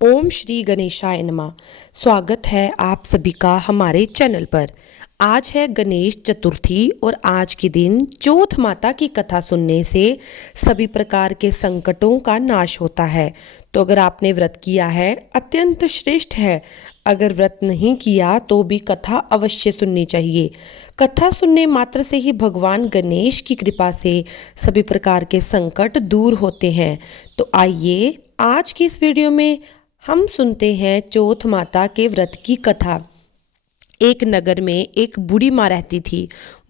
ओम श्री गणेशाय नमः। स्वागत है आप सभी का हमारे चैनल पर। आज है गणेश चतुर्थी और आज के दिन चौथ माता की कथा सुनने से सभी प्रकार के संकटों का नाश होता है। तो अगर आपने व्रत किया है अत्यंत श्रेष्ठ है, अगर व्रत नहीं किया तो भी कथा अवश्य सुननी चाहिए। कथा सुनने मात्र से ही भगवान गणेश की कृपा से सभी प्रकार के संकट दूर होते हैं। तो आइए आज की इस वीडियो में हम सुनते हैं चौथ माता के व्रत की कथा। एक नगर में एक बूढ़ी माँ रहती थी।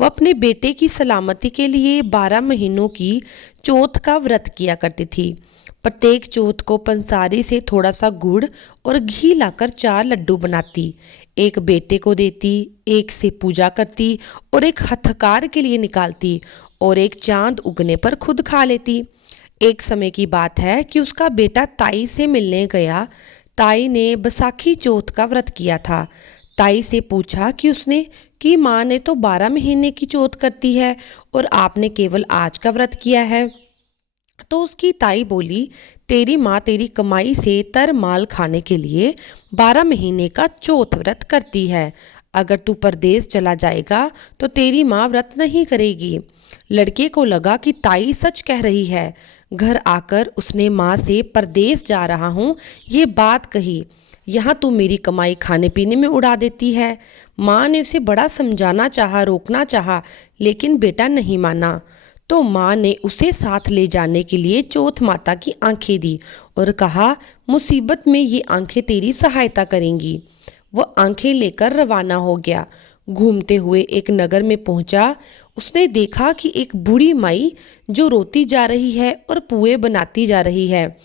वह अपने बेटे की सलामती के लिए 12 महीनों की चौथ का व्रत किया करती थी। प्रत्येक चौथ को पंसारी से थोड़ा सा गुड़ और घी लाकर 4 लड्डू बनाती, एक बेटे को देती, एक से पूजा करती और एक हथकार के लिए निकालती और एक चांद उगने पर खुद खा लेती। एक समय की बात है कि उसका बेटा ताई से मिलने गया। ताई ने बैसाखी चौथ का व्रत किया था। ताई से पूछा कि माँ ने तो 12 महीने की चौथ करती है और आपने केवल आज का व्रत किया है। तो उसकी ताई बोली, तेरी माँ तेरी कमाई से तर माल खाने के लिए 12 महीने का चौथ व्रत करती है। अगर तू परदेश चला जाएगा तो तेरी माँ व्रत नहीं करेगी। लड़के को लगा कि ताई सच कह रही है। घर आकर उसने माँ से परदेश जा रहा हूँ ये बात कही, यहाँ तू मेरी कमाई खाने पीने में उड़ा देती है। माँ ने उसे बड़ा समझाना चाहा, रोकना चाहा, लेकिन बेटा नहीं माना। तो माँ ने उसे साथ ले जाने के लिए चौथ माता की आंखें दी और कहा, मुसीबत में ये आंखें तेरी सहायता करेंगी। वह आंखें लेकर रवाना हो गया। घूमते हुए एक नगर में पहुंचा। उसने देखा कि एक बूढ़ी माई जो रोती जा रही है और पुए बनाती जा रही है।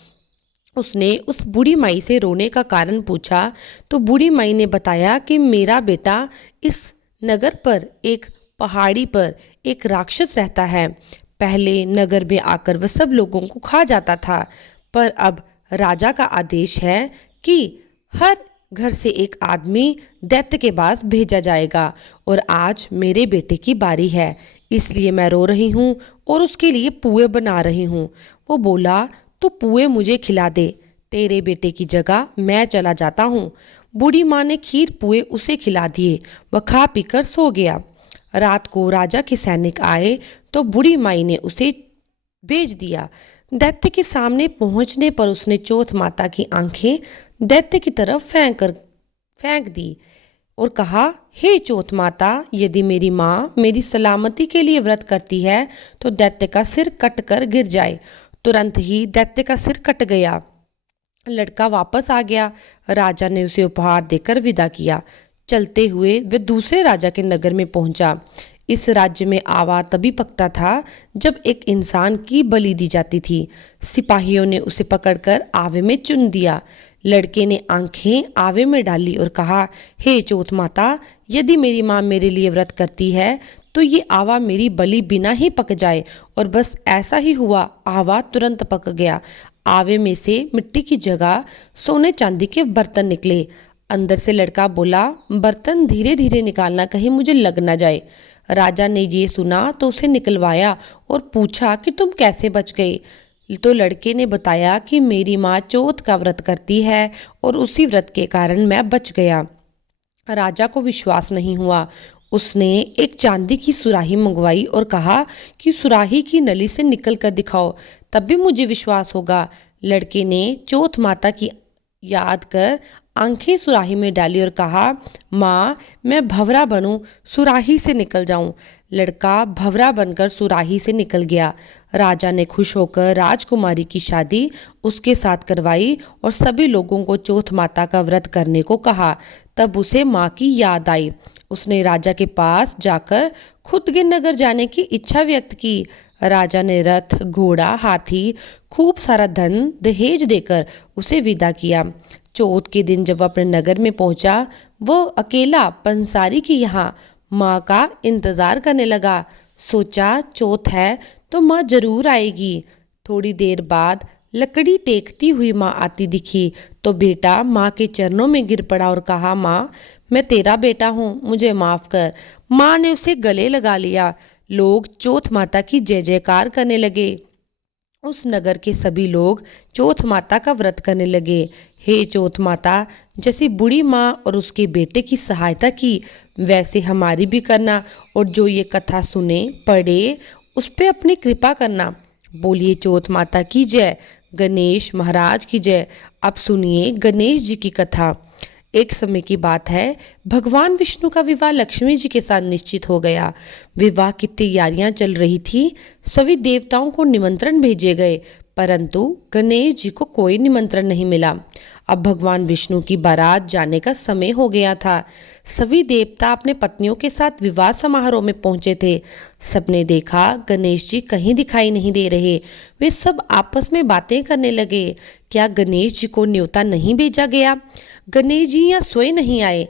उसने उस बूढ़ी माई से रोने का कारण पूछा तो बूढ़ी माई ने बताया कि मेरा बेटा इस नगर पर एक पहाड़ी पर एक राक्षस रहता है। पहले नगर में आकर वह सब लोगों को खा जाता था, पर अब राजा का आदेश है कि हर घर से एक आदमी दैत्य के पास भेजा जाएगा और आज मेरे बेटे की बारी है, इसलिए मैं रो रही हूँ और उसके लिए पुए बना रही हूँ। वो बोला, तू पुए मुझे खिला दे, तेरे बेटे की जगह मैं चला जाता हूँ। बूढ़ी माँ ने खीर पुए उसे खिला दिए। वह खा पीकर सो गया। रात को राजा के सैनिक आए तो बूढ़ी माई ने उसे भेज दिया। दैत्य के सामने पहुंचने पर उसने चौथ माता की आंखें दैत्य की तरफ फेंक दी और कहा, हे चौथ माता, यदि मेरी माँ मेरी सलामती के लिए व्रत करती है तो दैत्य का सिर कट कर गिर जाए। तुरंत ही दैत्य का सिर कट गया। लड़का वापस आ गया। राजा ने उसे उपहार देकर विदा किया। चलते हुए वह दूसरे राजा के नगर में पहुंचा। इस राज्य में आवा तभी पकता था जब एक इंसान की बलि दी जाती थी। सिपाहियों ने उसे पकड़कर आवे में चुन दिया। लड़के ने आंखें आवे में डाली और कहा, हे चौथ माता, यदि मेरी माँ मेरे लिए व्रत करती है तो ये आवा मेरी बलि बिना ही पक जाए। और बस ऐसा ही हुआ। आवा तुरंत पक गया। आवे में से मिट्टी की जगह सोने चांदी के बर्तन निकले। अंदर से लड़का बोला, बर्तन धीरे धीरे निकालना, कहीं मुझे लग ना जाए। राजा ने ये सुना तो उसे निकलवाया और पूछा कि तुम कैसे बच गए। तो लड़के ने बताया कि मेरी माँ चौथ का व्रत करती है और उसी व्रत के कारण मैं बच गया। राजा को विश्वास नहीं हुआ। उसने एक चांदी की सुराही मंगवाई और कहा कि सुराही की नली से निकल कर दिखाओ, तब भी मुझे विश्वास होगा। लड़के ने चौथ माता की याद कर आंखें सुराही में डाली और कहा, माँ मैं भंवरा बनूं, सुराही से निकल जाऊं। लड़का भंवरा बनकर सुराही से निकल गया। राजा ने खुश होकर राजकुमारी की शादी उसके साथ करवाई और सभी लोगों को चौथ माता का व्रत करने को कहा। तब उसे माँ की याद आई। उसने राजा के पास जाकर खुद के नगर जाने की इच्छा व्यक्त की। राजा ने रथ, घोड़ा, हाथी, खूब सारा धन दहेज देकर उसे विदा किया। चौथ के दिन जब वह अपने नगर में पहुंचा, वो अकेला पंसारी की यहाँ माँ का इंतजार करने लगा। सोचा चौथ है तो माँ जरूर आएगी। थोड़ी देर बाद लकड़ी टेकती हुई माँ आती दिखी तो बेटा माँ के चरणों में गिर पड़ा और कहा, माँ मैं तेरा बेटा हूँ, मुझे माफ कर। माँ ने उसे गले लगा लिया। लोग चौथ माता की जय जयकार करने लगे उस नगर के सभी लोग चौथ माता का व्रत करने लगे। हे चौथ माता, जैसी बूढ़ी माँ और उसके बेटे की सहायता की, वैसे हमारी भी करना, और जो ये कथा सुने पढ़े उस पे अपनी कृपा करना। बोलिए चौथ माता की जय, गणेश महाराज की जय। अब सुनिए गणेश जी की कथा। एक समय की बात है, भगवान विष्णु का विवाह लक्ष्मी जी के साथ निश्चित हो गया। विवाह की तैयारियां चल रही थी। सभी देवताओं को निमंत्रण भेजे गए, परंतु गणेश जी को कोई निमंत्रण नहीं मिला। अब भगवान विष्णु की बारात जाने का समय हो गया था। सभी देवता अपने पत्नियों के साथ विवाह समारोह में पहुंचे थे। सबने देखा गणेश जी कहीं दिखाई नहीं दे रहे। वे सब आपस में बातें करने लगे। क्या गणेश जी को न्योता नहीं भेजा गया? गणेश जी यहाँ स्वयं नहीं आए?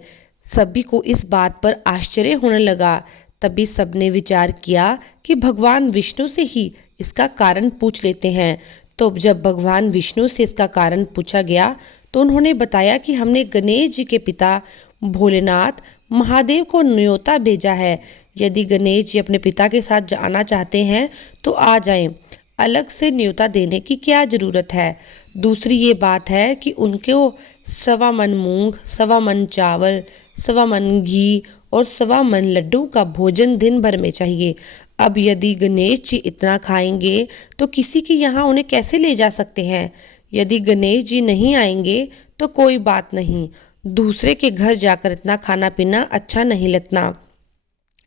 सभी को इस बात पर आश्चर्य होने लगा। तभी सबने विचार किया कि भगवान विष्णु से ही इसका कारण पूछ लेते हैं। तो जब भगवान विष्णु से इसका कारण पूछा गया तो उन्होंने बताया कि हमने गणेश जी के पिता भोलेनाथ महादेव को न्योता भेजा है। यदि गणेश जी अपने पिता के साथ जाना चाहते हैं तो आ जाएं। अलग से न्योता देने की क्या ज़रूरत है? दूसरी ये बात है कि उनको 1.25 मन मूंग, 1.25 मन चावल, 1.25 मन घी और 1.25 मन लड्डू का भोजन दिन भर में चाहिए। अब यदि गणेश जी इतना खाएंगे तो किसी के यहाँ उन्हें कैसे ले जा सकते हैं? यदि गणेश जी नहीं आएंगे तो कोई बात नहीं, दूसरे के घर जाकर इतना खाना पीना अच्छा नहीं लगता।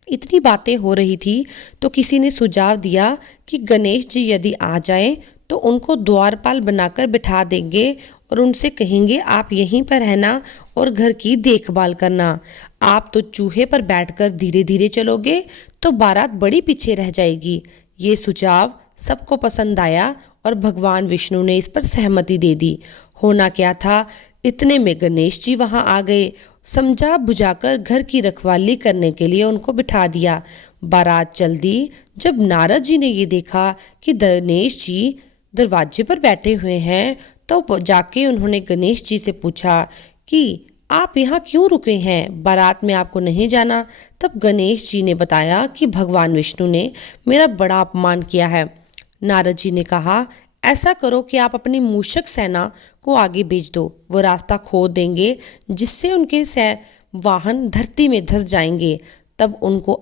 इतनी बातें हो रही थी तो किसी ने सुझाव दिया कि गणेश जी यदि आ जाएं तो उनको द्वारपाल बनाकर बिठा देंगे और उनसे कहेंगे आप यहीं पर रहना और घर की देखभाल करना। आप तो चूहे पर बैठकर धीरे धीरे चलोगे तो बारात बड़ी पीछे रह जाएगी। ये सुझाव सबको पसंद आया और भगवान विष्णु ने इस पर सहमति दे दी। होना क्या था, इतने में गणेश जी वहां आ गए। समझा बुझाकर घर की रखवाली करने के लिए उनको बिठा दिया। बारात चल दी। जब नारद जी ने ये देखा कि गणेश जी दरवाजे पर बैठे हुए हैं तो जाके उन्होंने गणेश जी से पूछा कि आप यहाँ क्यों रुके हैं, बारात में आपको नहीं जाना? तब गणेश जी ने बताया कि भगवान विष्णु ने मेरा बड़ा अपमान किया है। नारद जी ने कहा ऐसा करो कि आप अपनी मूषक सेना को आगे भेज दो, वो रास्ता खोद देंगे जिससे उनके वाहन धरती में धंस जाएंगे। तब उनको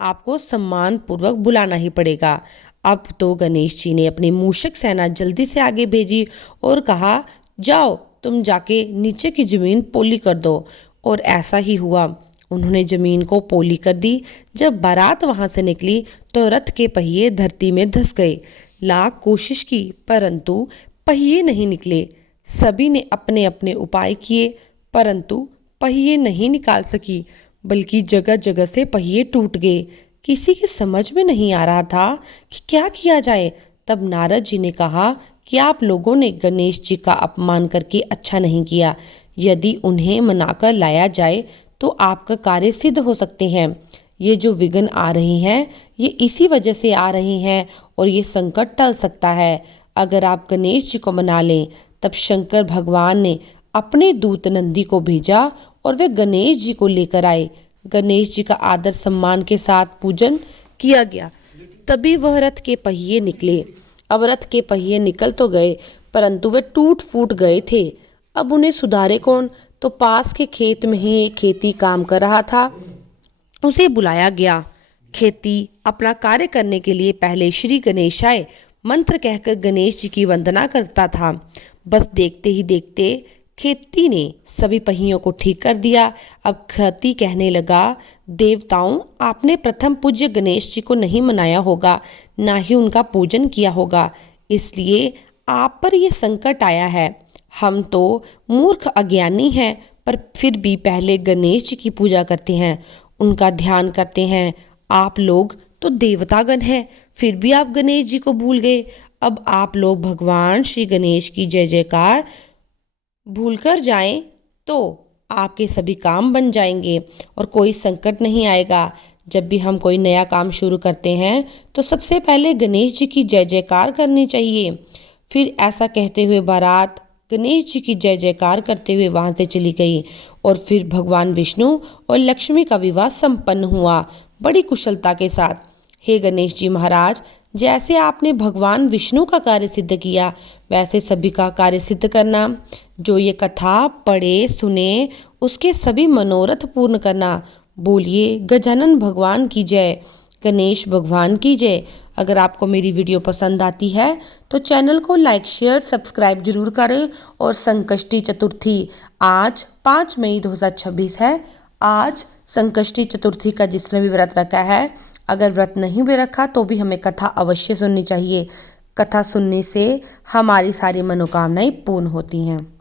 आपको सम्मान पूर्वक बुलाना ही पड़ेगा। अब तो गणेश जी ने अपनी मूषक सेना जल्दी से आगे भेजी और कहा जाओ तुम जाके नीचे की जमीन पोली कर दो। और ऐसा ही हुआ, उन्होंने जमीन को पोली कर दी। जब बारात वहां से निकली तो रथ के पहिए धरती में धंस गए। लाख कोशिश की परंतु पहिए नहीं निकले। सभी ने अपने अपने उपाय किए परंतु पहिए नहीं निकाल सकी, बल्कि जगह जगह से पहिए टूट गए। किसी की समझ में नहीं आ रहा था कि क्या किया जाए। तब नारद जी ने कहा कि आप लोगों ने गणेश जी का अपमान करके अच्छा नहीं किया। यदि उन्हें मनाकर लाया जाए तो आपका कार्य सिद्ध हो सकते हैं। ये जो विघ्न आ रहे हैं ये इसी वजह से आ रहे हैं और ये संकट टल सकता है अगर आप गणेश जी को मना लें। तब शंकर भगवान ने अपने दूत नंदी को भेजा और वे गणेश जी को लेकर आए। गणेश जी का आदर सम्मान के साथ पूजन किया गया। तभी वह रथ के पहिए निकले। अब रथ के पहिए निकल तो गए परंतु वे टूट फूट गए थे। अब उन्हें सुधारे कौन? तो पास के खेत में ही एक खेती काम कर रहा था, उसे बुलाया गया। खेती अपना कार्य करने के लिए पहले श्री गणेशाय मंत्र कहकर गणेश जी की वंदना करता था। बस देखते ही देखते खेती ने सभी पहियों को ठीक कर दिया। अब खेती कहने लगा देवताओं, आपने प्रथम पूज्य गणेश जी को नहीं मनाया होगा, ना ही उनका पूजन किया होगा, इसलिए आप पर यह संकट आया है। हम तो मूर्ख अज्ञानी हैं पर फिर भी पहले गणेश जी की पूजा करते हैं, उनका ध्यान करते हैं। आप लोग तो देवतागण हैं, फिर भी आप गणेश जी को भूल गए। अब आप लोग भगवान श्री गणेश की जय जयकार भूलकर जाएं तो आपके सभी काम बन जाएंगे और कोई संकट नहीं आएगा। जब भी हम कोई नया काम शुरू करते हैं तो सबसे पहले गणेश जी की जय जयकार करनी चाहिए। फिर ऐसा कहते हुए बारात गणेश जी की जय जयकार करते हुए वहां से चली गई और फिर भगवान विष्णु और लक्ष्मी का विवाह संपन्न हुआ बड़ी कुशलता के साथ। हे गणेश जी महाराज, जैसे आपने भगवान विष्णु का कार्य सिद्ध किया वैसे सभी का कार्य सिद्ध करना। जो ये कथा पढ़े सुने उसके सभी मनोरथ पूर्ण करना। बोलिए गजानन भगवान की जय, गणेश भगवान की जय। अगर आपको मेरी वीडियो पसंद आती है तो चैनल को लाइक शेयर सब्सक्राइब जरूर करें। और संकष्टी चतुर्थी आज 5 मई 2026 है। आज संकष्टी चतुर्थी का जिसने भी व्रत रखा है, अगर व्रत नहीं भी रखा तो भी हमें कथा अवश्य सुननी चाहिए। कथा सुनने से हमारी सारी मनोकामनाएं पूर्ण होती हैं।